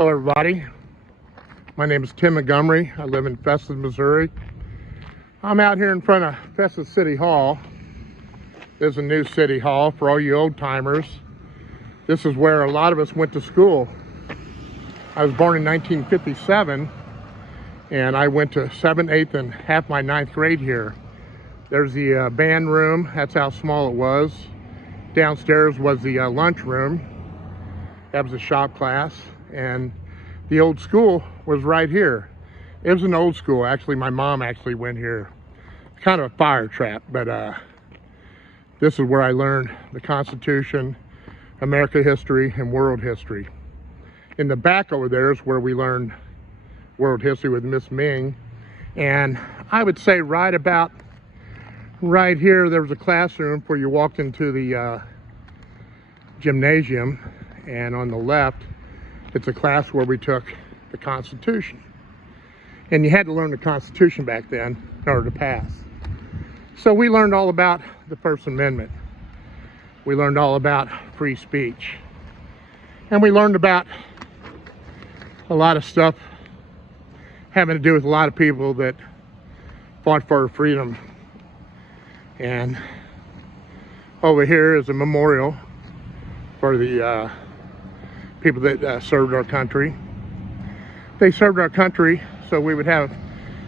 Hello everybody, my name is Tim Montgomery. I live in Festus, Missouri. I'm out here in front of Festus City Hall. There's a new City Hall for all you old timers. This is where a lot of us went to school. I was born in 1957 and I went to 7th, 8th, and half my 9th grade here. There's the band room, that's how small it was. Downstairs was the lunch room. That was a shop class. And the old school was right here. It was an old school. Actually, my mom actually went here. Kind of a fire trap, but this is where I learned the Constitution, American history, and world history. In the back over there is where we learned world history with Miss Ming. And I would say right about right here, there was a classroom where you walked into the gymnasium, and on the left, it's a class where we took the Constitution. And you had to learn the Constitution back then in order to pass. So we learned all about the First Amendment. We learned all about free speech. And we learned about a lot of stuff having to do with a lot of people that fought for freedom. And over here is a memorial for the people that served our country. They served our country so we would have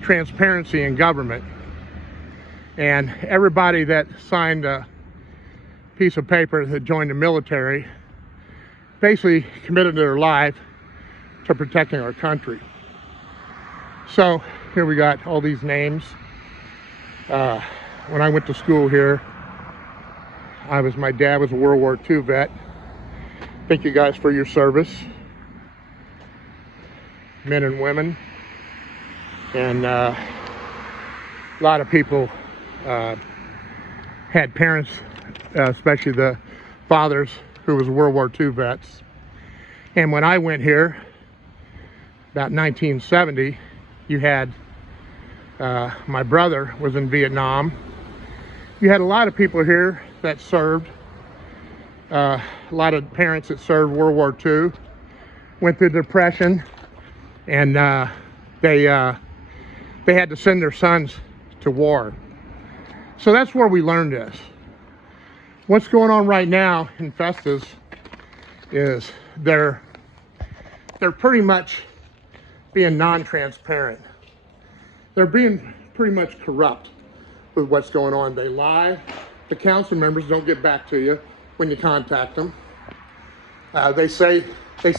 transparency in government. And everybody that signed a piece of paper that joined the military basically committed their life to protecting our country. So here we got all these names. When I went to school here, my dad was a World War II vet. Thank you guys for your service, men and women. And a lot of people had parents, especially the fathers who was World War II vets. And when I went here, about 1970, you had, my brother was in Vietnam. You had a lot of people here that served. A lot of parents that served World War II went through the Depression, and they had to send their sons to war. So that's where we learned this. What's going on right now in Festus is they're pretty much being non-transparent. They're being pretty much corrupt with what's going on. They lie. The council members don't get back to you when you contact them. They say they're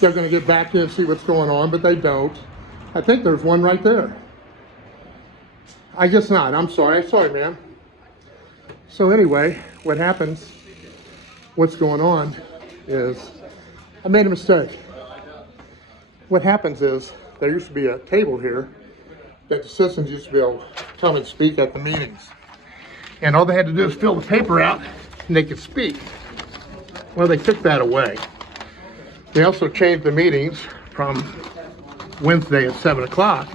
going to get back to you and see what's going on, but they don't. I think there's one right there. I guess not. I'm sorry, ma'am. So anyway, what happens, what's going on is, I made a mistake. What happens is, there used to be a table here that the citizens used to be able to come and speak at the meetings. And all they had to do is fill the paper out and they could speak. Well, they took that away. They also changed the meetings from Wednesday at 7 o'clock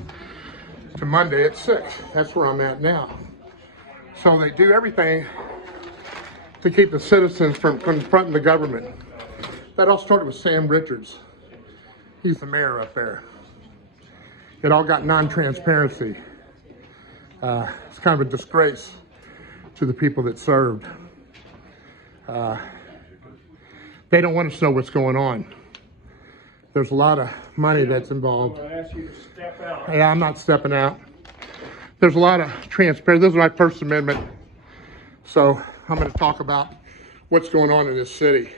to Monday at 6. That's where I'm at now. So they do everything to keep the citizens from confronting the government. That all started with Sam Richards. He's the mayor up there. It all got non-transparency. It's kind of a disgrace to the people that served. They don't want us to know what's going on. There's a lot of money that's involved. I ask you to step out. Yeah, I'm not stepping out. There's a lot of transparency. This is my First Amendment. So I'm going to talk about what's going on in this city.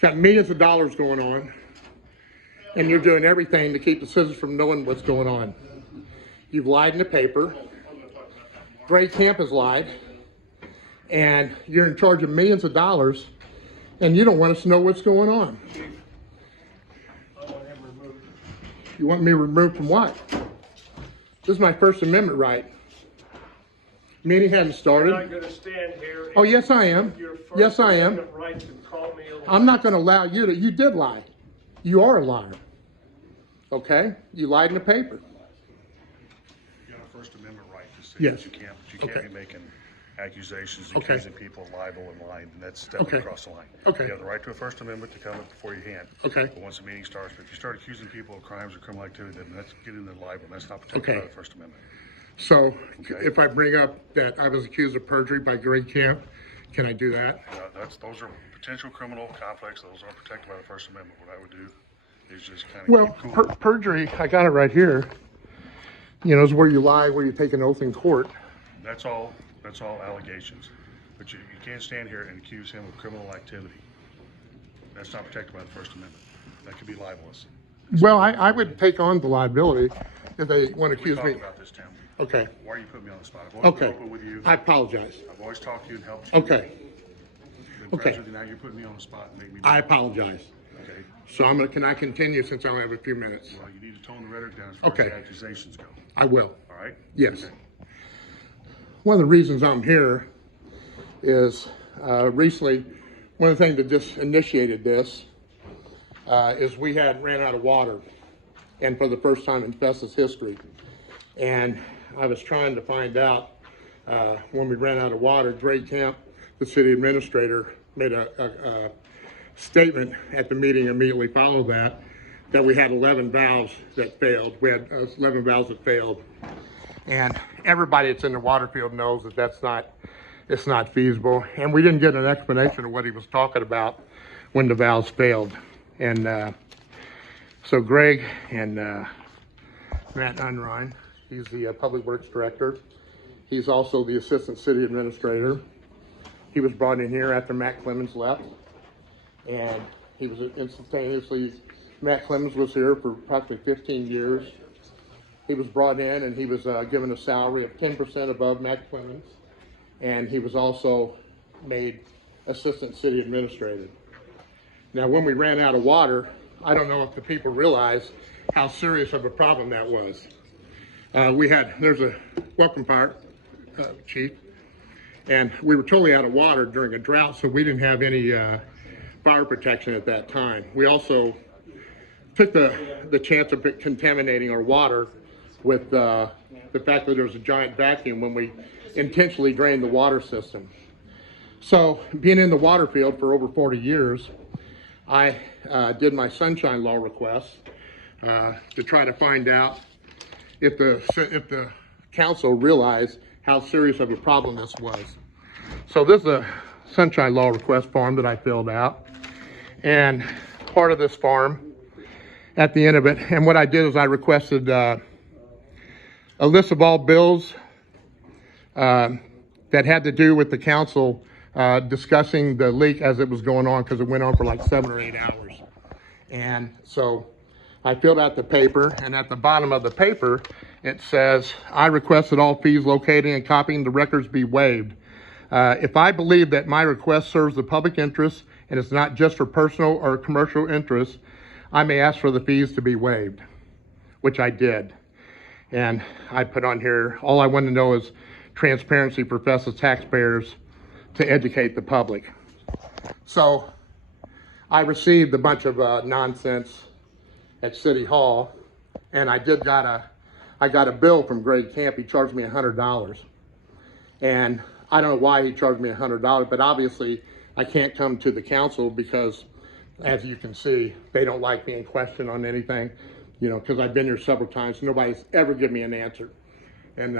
Got millions of dollars going on, and you're doing everything to keep the citizens from knowing what's going on. You've lied in the paper. Gray Camp has lied, and you're in charge of millions of dollars, and you don't want us to know what's going on. You want me removed from what? This is my First Amendment right. Meeting hasn't started. You're not going to stand here. Oh, yes, I am. Yes, I am. Right to call me a liar. I'm not going to allow you to. You did lie. You are a liar. Okay? You lied in the paper. You got a First Amendment right to say Yes. that you can't be making accusations, Okay. accusing people of libel and lying, and that's stepping Okay. across the line. Okay. You have the right to a First Amendment to come up before your hand. Okay. But once the meeting starts, if you start accusing people of crimes or criminal activity, then that's getting into libel. That's not protected Okay. by the First Amendment. So Okay. if I bring up that I was accused of perjury by Greg Camp, can I do that? Those are potential criminal conflicts. Those are protected by the First Amendment. What I would do is just kind of Well, keep cool. perjury, I got it right here, is where you lie, where you take an oath in court. That's all allegations. But you can't stand here and accuse him of criminal activity. That's not protected by the First Amendment. That could be libelous. Well, I would take on the liability if they want to We accuse talked me. about this, Tim. Okay, Why are you putting me on the spot? I've always been okay. open with you. I apologize. I've always talked to you and helped you. Okay, Been friends okay. with you. Now you're putting me on the spot and make me. I apologize. Okay. So can I continue since I only have a few minutes? Well, you need to tone the rhetoric down as far Okay. as the accusations go. I will. All right. Yes. Okay. One of the reasons I'm here is recently, one of the things that just initiated this is we had ran out of water, and for the first time in Festus history. And I was trying to find out when we ran out of water, Greg Camp, the city administrator, made a statement at the meeting immediately followed that we had 11 valves that failed. We had 11 valves that failed. And everybody that's in the water field knows that it's not feasible. And we didn't get an explanation of what he was talking about when the valves failed. And so Greg and Matt Unrein, he's the Public Works Director. He's also the Assistant City Administrator. He was brought in here after Matt Clemens left. And he was instantaneously, Matt Clemens was here for approximately 15 years. He was brought in and he was given a salary of 10% above Matt Clemens. And he was also made Assistant City Administrator. Now, when we ran out of water, I don't know if the people realize how serious of a problem that was. There's a welcome fire, Chief, and we were totally out of water during a drought, so we didn't have any fire protection at that time. We also took the chance of contaminating our water with the fact that there was a giant vacuum when we intentionally drained the water system. So, being in the water field for over 40 years, I did my sunshine law request to try to find out if the council realized how serious of a problem this was. So this is a sunshine law request form that I filled out, and part of this form at the end of it, and what I did is I requested a list of all bills that had to do with the council discussing the leak as it was going on, because it went on for like 7 or 8 hours. And so I filled out the paper, and at the bottom of the paper it says, I request that all fees locating and copying the records be waived. If I believe that my request serves the public interest and it's not just for personal or commercial interests, I may ask for the fees to be waived, which I did. And I put on here, all I want to know is transparency for Festus taxpayers to educate the public. So I received a bunch of nonsense at City Hall, and I got a bill from Greg Camp. He charged me $100, and I don't know why he charged me $100, but obviously I can't come to the council because, as you can see, they don't like being questioned on anything, because I've been here several times. Nobody's ever given me an answer. And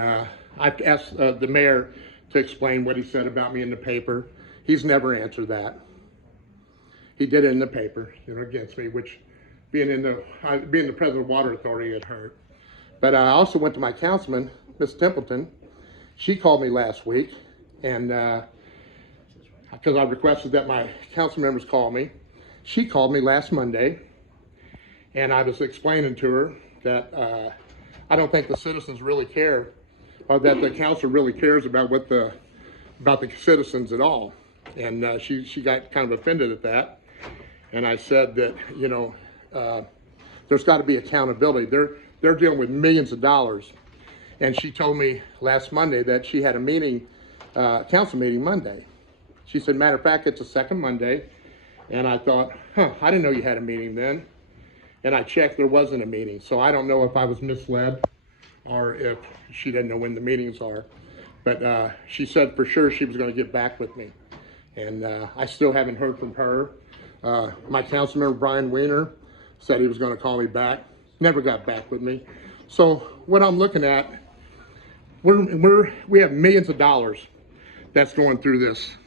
I've asked the mayor to explain what he said about me in the paper. He's never answered that. He did it in the paper, against me, which being the president of Water Authority, it hurt. But I also went to my councilman, Miss Templeton. She called me last week, and because I requested that my council members call me, she called me last Monday, and I was explaining to her that I don't think the citizens really care, or that the council really cares about the citizens at all. And she got kind of offended at that. And I said that, there's got to be accountability. They're dealing with millions of dollars. And she told me last Monday that she had a meeting, council meeting Monday. She said, matter of fact, it's the second Monday. And I thought, I didn't know you had a meeting then. And I checked, there wasn't a meeting. So I don't know if I was misled or if she didn't know when the meetings are. But she said for sure she was going to get back with me. And I still haven't heard from her. My council member, Brian Weiner, said he was going to call me back. Never got back with me. So what I'm looking at, we have millions of dollars that's going through this.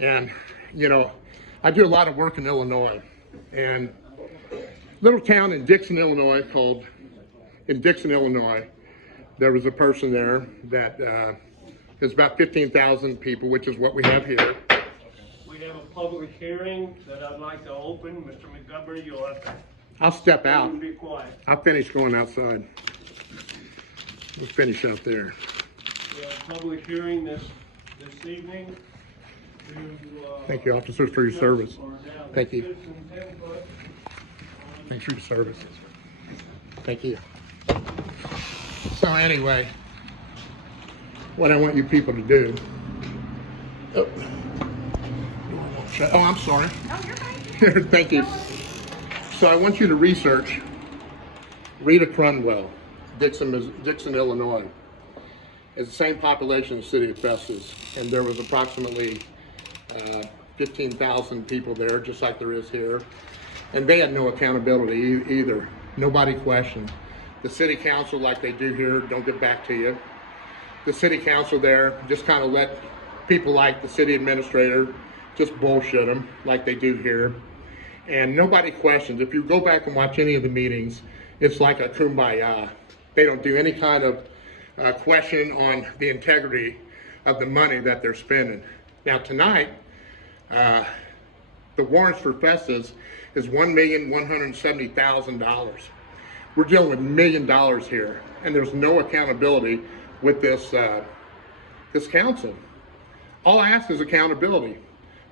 And, you know, I do a lot of work in Illinois. And little town in Dixon, Illinois there was a person there that is about 15,000 people, which is what we have here. We have a public hearing that I'd like to open. Mr. Montgomery, you'll have to I'll step out. be quiet. I'll finish going outside. We'll finish out there. We have a public hearing this evening to, Thank you, officers, for your service. or now the Thank you. citizens' input. Thanks for your service. Thank you. So anyway, what I want you people to do. Oh, I'm sorry. Oh, you're fine. Thank you. So I want you to research Rita Crunwell, Dixon, Illinois. It's the same population as the city of Festus, and there was approximately 15,000 people there, just like there is here. And they had no accountability either. Nobody questioned. The city council, like they do here, don't get back to you. The city council there just kind of let people like the city administrator just bullshit them like they do here. And nobody questions. If you go back and watch any of the meetings, it's like a kumbaya. They don't do any kind of question on the integrity of the money that they're spending. Now tonight, the warrants for Festus is $1,170,000. We're dealing with $1 million here, and there's no accountability with this this council. All I ask is accountability.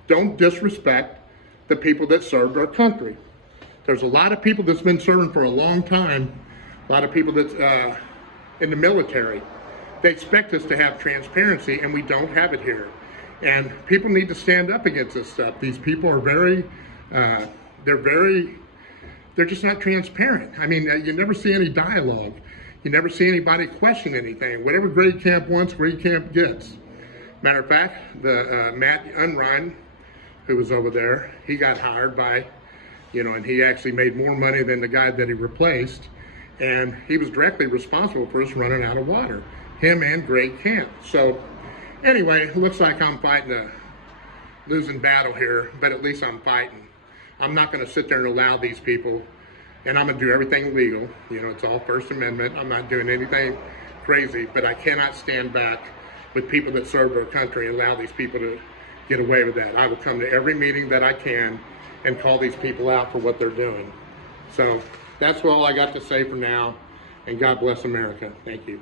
Don't disrespect the people that served our country. There's a lot of people that's been serving for a long time, a lot of people that's in the military. They expect us to have transparency, and we don't have it here. And people need to stand up against this stuff. These people are they're just not transparent. I mean, you never see any dialogue. You never see anybody question anything. Whatever grade camp wants, grade camp gets. Matter of fact, the Matt Unrein, who was over there, he got hired by, and he actually made more money than the guy that he replaced. And he was directly responsible for us running out of water, him and grade camp. So anyway, it looks like I'm fighting a losing battle here, but at least I'm fighting. I'm not going to sit there and allow these people, and I'm going to do everything legal. It's all First Amendment. I'm not doing anything crazy, but I cannot stand back with people that serve our country and allow these people to get away with that. I will come to every meeting that I can and call these people out for what they're doing. So that's all I got to say for now, and God bless America. Thank you.